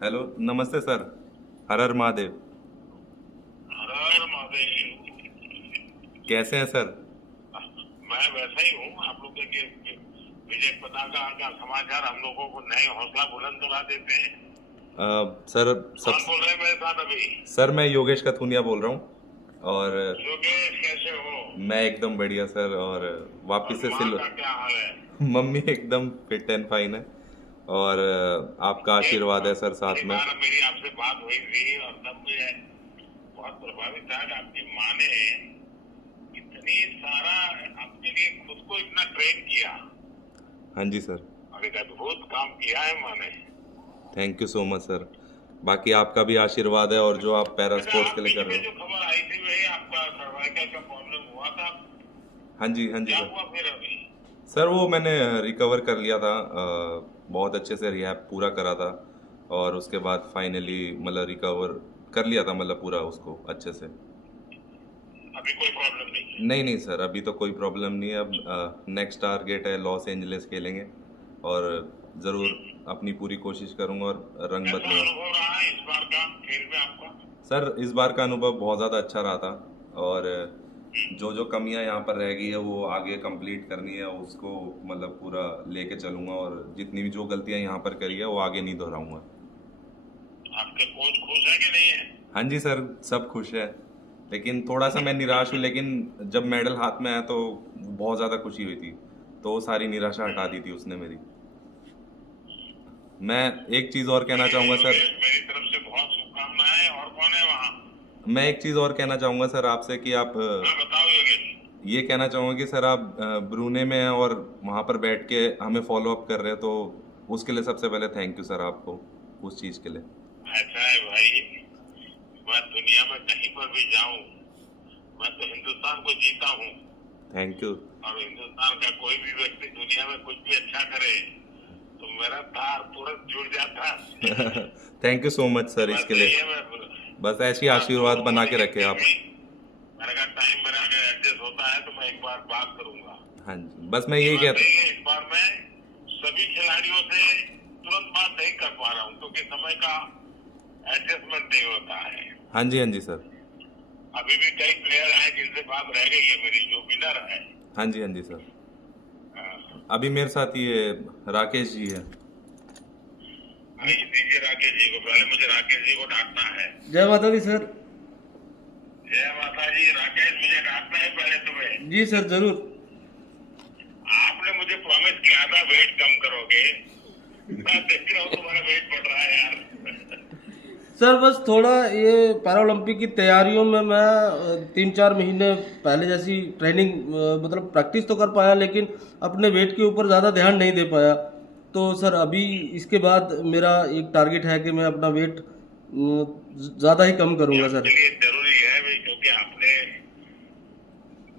Hello, नमस्ते sir. हर हर महादेव। हर हर महादेव। कैसे हैं सर? मैं वैसा ही हूँ। आप लोग के विजय पताका का समाचार हम लोगों को नए हौसला बुलंद करा देते हैं। सर सब कौन बोल रहे हैं मेरे साथ अभी? सर मैं योगेश कथुनिया बोल रहा हूँ। और योगेश, कैसे हो? मैं एकदम बढ़िया सर। और और वापस से माँ सिल का क्या हाल है? मम्मी एकदम फिट एंड फाइन है। और आपका आशीर्वाद है सर पिछली साथ में। बार मेरी आपसे बात हुई थी और तब मुझे बहुत प्रभावित था कि आपकी माँ ने इतनी सारा आपके लिए खुद को इतना ट्रेन किया हाँ जी सर। और एक अद्भुत काम किया है माँ ने। Thank you so much sir. बाकी आपका भी आशीर्वाद है, और जो आप पैरा अच्छा, स्पोर्ट्स आप के लिए बीच कर रहे में हो। जो खबर आई थी वही आपका सर्वाइकल का प्रॉब्लम हुआ था। हाँ जी, हाँ जी क्या सर। हुआ फिर अभी? सर वो मैंने रिकवर कर लिया था। बहुत अच्छे से रिहैब पूरा करा था। और उसके बाद फाइनली मतलब रिकवर कर लिया था, मतलब पूरा उसको अच्छे से। अभी कोई प्रॉब्लम नहीं है? नहीं नहीं सर, अभी तो कोई प्रॉब्लम नहीं है। अब नेक्स्ट टारगेट है लॉस एंजलिस खेलेंगे। और ज़रूर अपनी पूरी कोशिश करूंगा और रंग कैसा बदलूंगा। अनुभव रहा है इस बार का खेल में आपका? सर इस बार का अनुभव बहुत ज़्यादा अच्छा रहा था। और जो जो कमियां यहाँ पर रह गई है वो आगे कंप्लीट करनी है, उसको मतलब पूरा लेके चलूंगा। और जितनी भी जो गलतियां यहाँ पर करी है वो आगे नहीं दोहराऊंगा। आपके कोच खुश है कि नहीं है? हाँ जी सर, सब खुश है। लेकिन थोड़ा सा मैं निराश हूँ, लेकिन जब मेडल हाथ में आया तो बहुत ज़्यादा खुशी हुई थी। तो वो सारी निराशा हटा दी थी उसने मेरी। मैं एक चीज़ और कहना चलिए चाहूँगा सर। योगेश, मेरी तरफ से बहुत शुभकामनाएं। और कौन है वहाँ? मैं एक चीज़ और कहना चाहूँगा सर आपसे कि आप हाँ, बताओ योगेश। ये कहना चाहूँगा कि सर आप ब्रूने में हैं और वहाँ पर बैठ के हमें फॉलो अप कर रहे हैं, तो उसके लिए सबसे पहले थैंक यू सर आपको, उस चीज़ के लिए। ऐसा है भाई, मैं दुनिया में कहीं पर भी जाऊं, मैं तो हिंदुस्तान को जीता हूँ। Thank you. और हिंदुस्तान का कोई भी व्यक्ति दुनिया में कुछ भी अच्छा करे तो मेरा तार तुरंत जुड़ जाता है। Thank you so much sir बात इसके लिए। सही है। मैं बस ऐसी बात तो आशीर्वाद बना होने के की रखे थी आप। भी। मैंने कहा टाइम मेरा अगर एडजस्ट होता है तो मैं एक बार बात करूंगा। हाँ जी, बस मैं ये यही बात कहता। सही है। इस बार मैं सभी खिलाड़ियों से तुरंत बात नहीं कर पा रहा हूँ क्योंकि समय का एडजस्टमेंट नहीं होता है। हाँ जी, हाँ जी सर। अभी भी कई प्लेयर हैं जिनसे बात रह गई है मेरी, जो विनर है। हाँ जी, हाँ जी सर। हाँ, अभी मेरे साथ ये राकेश जी है। आइए दीजिए राकेश जी को। पहले मुझे राकेश जी को डांटना है। जय माता दी सर। जय माता जी। राकेश, मुझे डांटना है पहले तुम्हें। जी सर, जरूर। आपने मुझे प्रॉमिस किया था वेट कम करोगे। मैं देख रहा हूँ तुम्हारा वेट बढ़ रहा है यार। सर बस थोड़ा ये पैरालंपिक की तैयारियों में मैं 3-4 महीने पहले जैसी ट्रेनिंग मतलब प्रैक्टिस तो कर पाया, लेकिन अपने वेट के ऊपर ज़्यादा ध्यान नहीं दे पाया। तो सर अभी इसके बाद मेरा एक टारगेट है कि मैं अपना वेट ज़्यादा ही कम ये करूँगा आपके सर। लिए जरूरी है भाई, क्योंकि आपने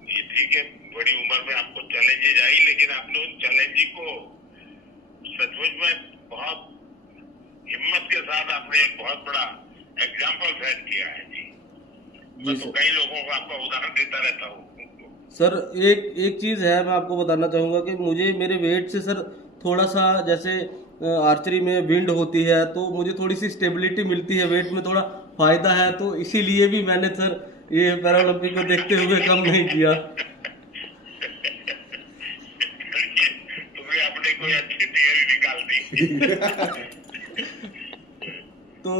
ये ठीक है, बड़ी उम्र में आपको चैलेंजेज आई, लेकिन आपने उन चैलेंज को सचमुच में बहुत हिम्मत के साथ आपने एक बहुत बड़ा एग्जाम्पल सेट किया है जी। जी मैं तो सर। कई लोगों को आपका उदाहरण देता रहता हूँ। सर एक एक चीज़ है, मैं आपको बताना चाहूँगा कि मुझे मेरे वेट से सर थोड़ा सा जैसे आर्चरी में विंड होती है तो मुझे थोड़ी सी स्टेबिलिटी मिलती है, वेट में थोड़ा फायदा है, तो इसीलिए भी मैंने सर ये पैरालंपिक को देखते हुए कम नहीं किया। तुमने अपनी कोई अच्छी थियरी निकाल दी। तो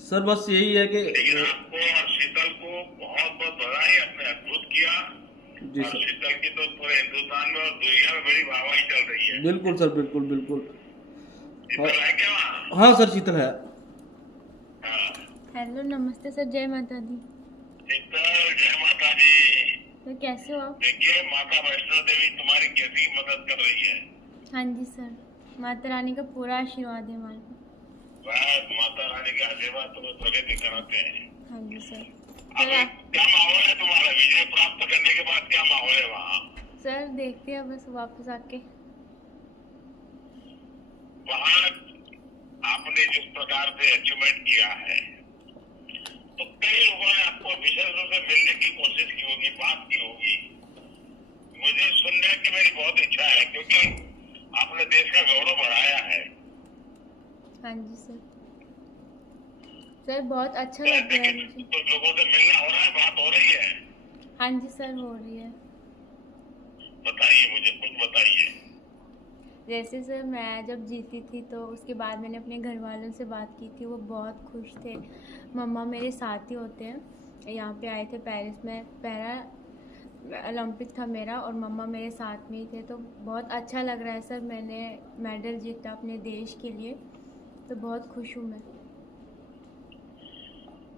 सर बस यही है कि लेकिन आपको और शीतल को बहुत बहुत बधाई, आपने अद्भुत किया। जी और सर। शीतल की तो पूरे हिंदुस्तान में और दुनिया में बड़ी वाहवाही चल रही है। बिल्कुल सर, बिल्कुल बिल्कुल। हाँ, शीतल है क्या वहाँ? हाँ सर, शीतल है। हाँ। हेलो, नमस्ते सर। जय माता दी। शीतल, जय माता दी। सर कैसे हो आप? देखिए, माता वैष्णो देवी तुम्हारी कैसी मदद कर रही है। हाँ जी सर, माता रानी का पूरा आशीर्वाद है हमारे पे। बस माता रानी के आशीर्वाद तुम्हें प्रगति कराते हैं। हाँ जी सर। अभी क्या माहौल है तुम्हारा? विजय प्राप्त करने के बाद क्या माहौल है वहाँ? सर देखते हैं बस वापस आके। वहाँ आपने जिस प्रकार से अचीवमेंट किया है, तो कई लोगों ने आपको विशेष रूप से मिलने की कोशिश की होगी, बात की होगी। मुझे सुनने की मेरी बहुत इच्छा है, क्योंकि आपने देश का गौरव बढ़ाया है। हाँ जी सर। सर बहुत अच्छा लग रहा है मुझे। तो लोगों से मिलना हो रहा है, बात हो रही है? हाँ जी सर, हो रही है। बताइए, मुझे कुछ बताइए। जैसे सर मैं जब जीती थी तो उसके बाद मैंने अपने घर वालों से बात की थी, वो बहुत खुश थे। मम्मा मेरे साथ ही होते हैं, यहाँ पे आए थे पेरिस में, पैरा ओलंपिक था मेरा और मम्मा मेरे साथ में ही थे, तो बहुत अच्छा लग रहा है सर। मैंने मेडल जीता अपने देश के लिए, तो बहुत खुश हूँ मैं।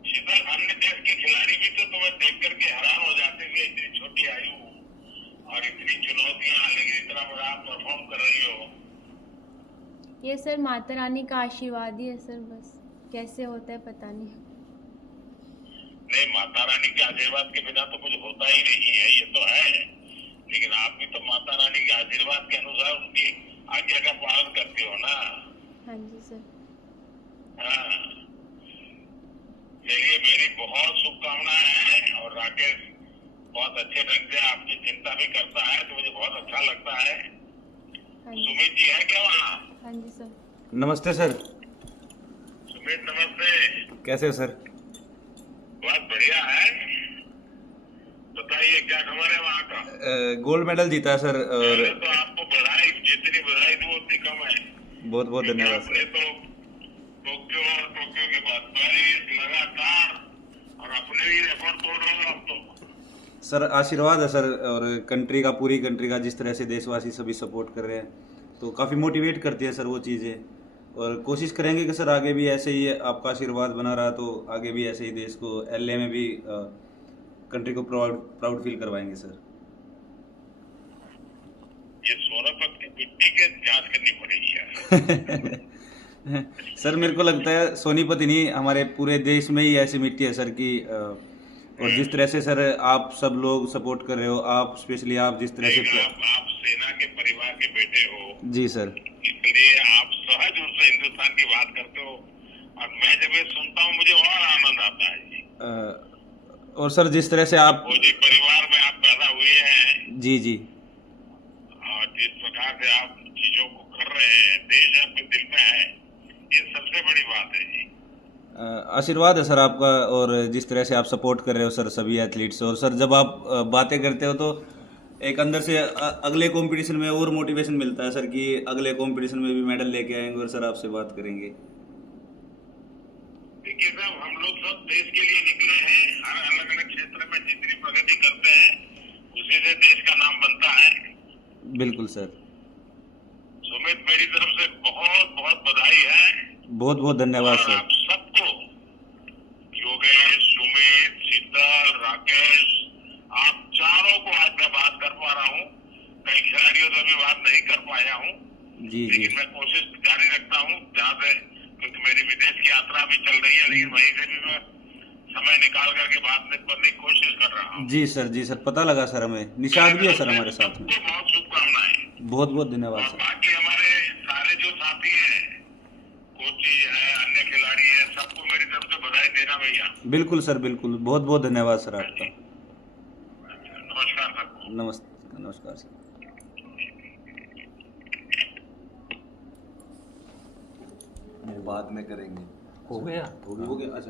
शीतल, अन्य देश के खिलाड़ी भी तो तुम्हें देख करके हैरान हो जाते हैं, इतनी छोटी आयु और इतनी चुनौतियां, लेकिन इतना बड़ा आप परफॉर्म कर रही हो। ये सर माता रानी का आशीर्वाद ही है सर, बस कैसे होता है पता नहीं। नहीं, माता रानी के आशीर्वाद के बिना तो कुछ होता ही नहीं है, ये तो है। लेकिन आप भी तो माता रानी के आशीर्वाद के अनुसार उनकी आज्ञा का पालन करते हो ना। हाँ जी सर। हाँ, चलिए, मेरी बहुत शुभकामनाएं हैं। और राकेश बहुत अच्छे ढंग से आपकी चिंता भी करता है, तो मुझे बहुत अच्छा लगता है। हाँ जी। सुमित जी है क्या वहाँ? हाँ जी सर। नमस्ते सर। सुमित नमस्ते। कैसे हो सर? बहुत बढ़िया है। बताइए क्या खबर है वहाँ का? गोल्ड मेडल जीता है सर, और पहले तो आपको बधाई, जितनी बधाई दूं उतनी कम है। बहुत बहुत धन्यवाद आपने सर। तो टोक्यो के बाद पेरिस लगातार, और अपने भी रिकॉर्ड तोड़ रहे हो अब तो। सर आशीर्वाद है सर, और कंट्री का, पूरी कंट्री का, जिस तरह से देशवासी सभी सपोर्ट कर रहे हैं तो काफ़ी मोटिवेट करती है सर वो चीज़ें। और कोशिश करेंगे कि सर आगे भी ऐसे ही आपका आशीर्वाद बना रहा तो आगे भी ऐसे ही देश को एलए में भी कंट्री को प्राउड फील करवाएंगे सर। ये सोनापत की मिट्टी के जांच करनी पड़ेगी यार। सर मेरे को लगता है सोनीपत ही नहीं, हमारे पूरे देश में ही ऐसी मिट्टी है सर की और जिस तरह से सर आप सब लोग सपोर्ट कर रहे हो, आप स्पेशली आप जिस तरह से आप सेना के परिवार के बेटे हो, जी सर, इसलिए आप सहज रूप से हिंदुस्तान की बात करते हो, और मैं जब ये सुनता हूँ मुझे और आनंद आता है जी। और सर जिस तरह से आप वो जिस परिवार में आप पैदा हुए हैं, जी जी, और जिस प्रकार से आप चीजों को कर रहे हैं, देश आपके दिल में है, ये सबसे बड़ी बात है जी। आशीर्वाद है सर आपका, और जिस तरह से आप सपोर्ट कर रहे हो सर सभी एथलीट्स, और सर जब आप बातें करते हो तो एक अंदर से अगले कंपटीशन में और मोटिवेशन मिलता है सर कि अगले कंपटीशन में भी मेडल लेके आएंगे और सर आपसे बात करेंगे। देखिए साहब, हम लोग सब देश के लिए निकले हैं, हर अलग अलग क्षेत्र में जितनी प्रगति करते हैं उसी से देश का नाम बनता है। बिल्कुल सर। सुमित, मेरी तरफ से बहुत बहुत बधाई है। बहुत बहुत धन्यवाद और सर। आप सबको, योगेश, सुमित, शीतल, राकेश, आप चारों को आज मैं बात कर पा रहा हूँ। कई खिलाड़ियों से भी बात नहीं कर पाया हूँ, जी जी, लेकिन मैं कोशिश जारी रखता हूँ जहाँ से, क्योंकि मेरी विदेश की यात्रा भी चल रही है, लेकिन वहीं से भी मैं समय निकाल करके बात करने की कोशिश कर रहा हूँ। जी सर, पता लगा सर, हमें निशाद भी है सर हमारे साथ में। सबको बहुत शुभकामनाएं। बहुत बहुत धन्यवाद और सर। बाकी हमारे सारे जो साथी हैं, कोची है, अन्य खिलाड़ी है, सबको मेरी तरफ से बधाई देना भैया। बिल्कुल सर, बिल्कुल, बहुत बहुत धन्यवाद सर आपका। नमस्कार सबको। नमस्कार सर। बाद में करेंगे। हो गया अच्छा।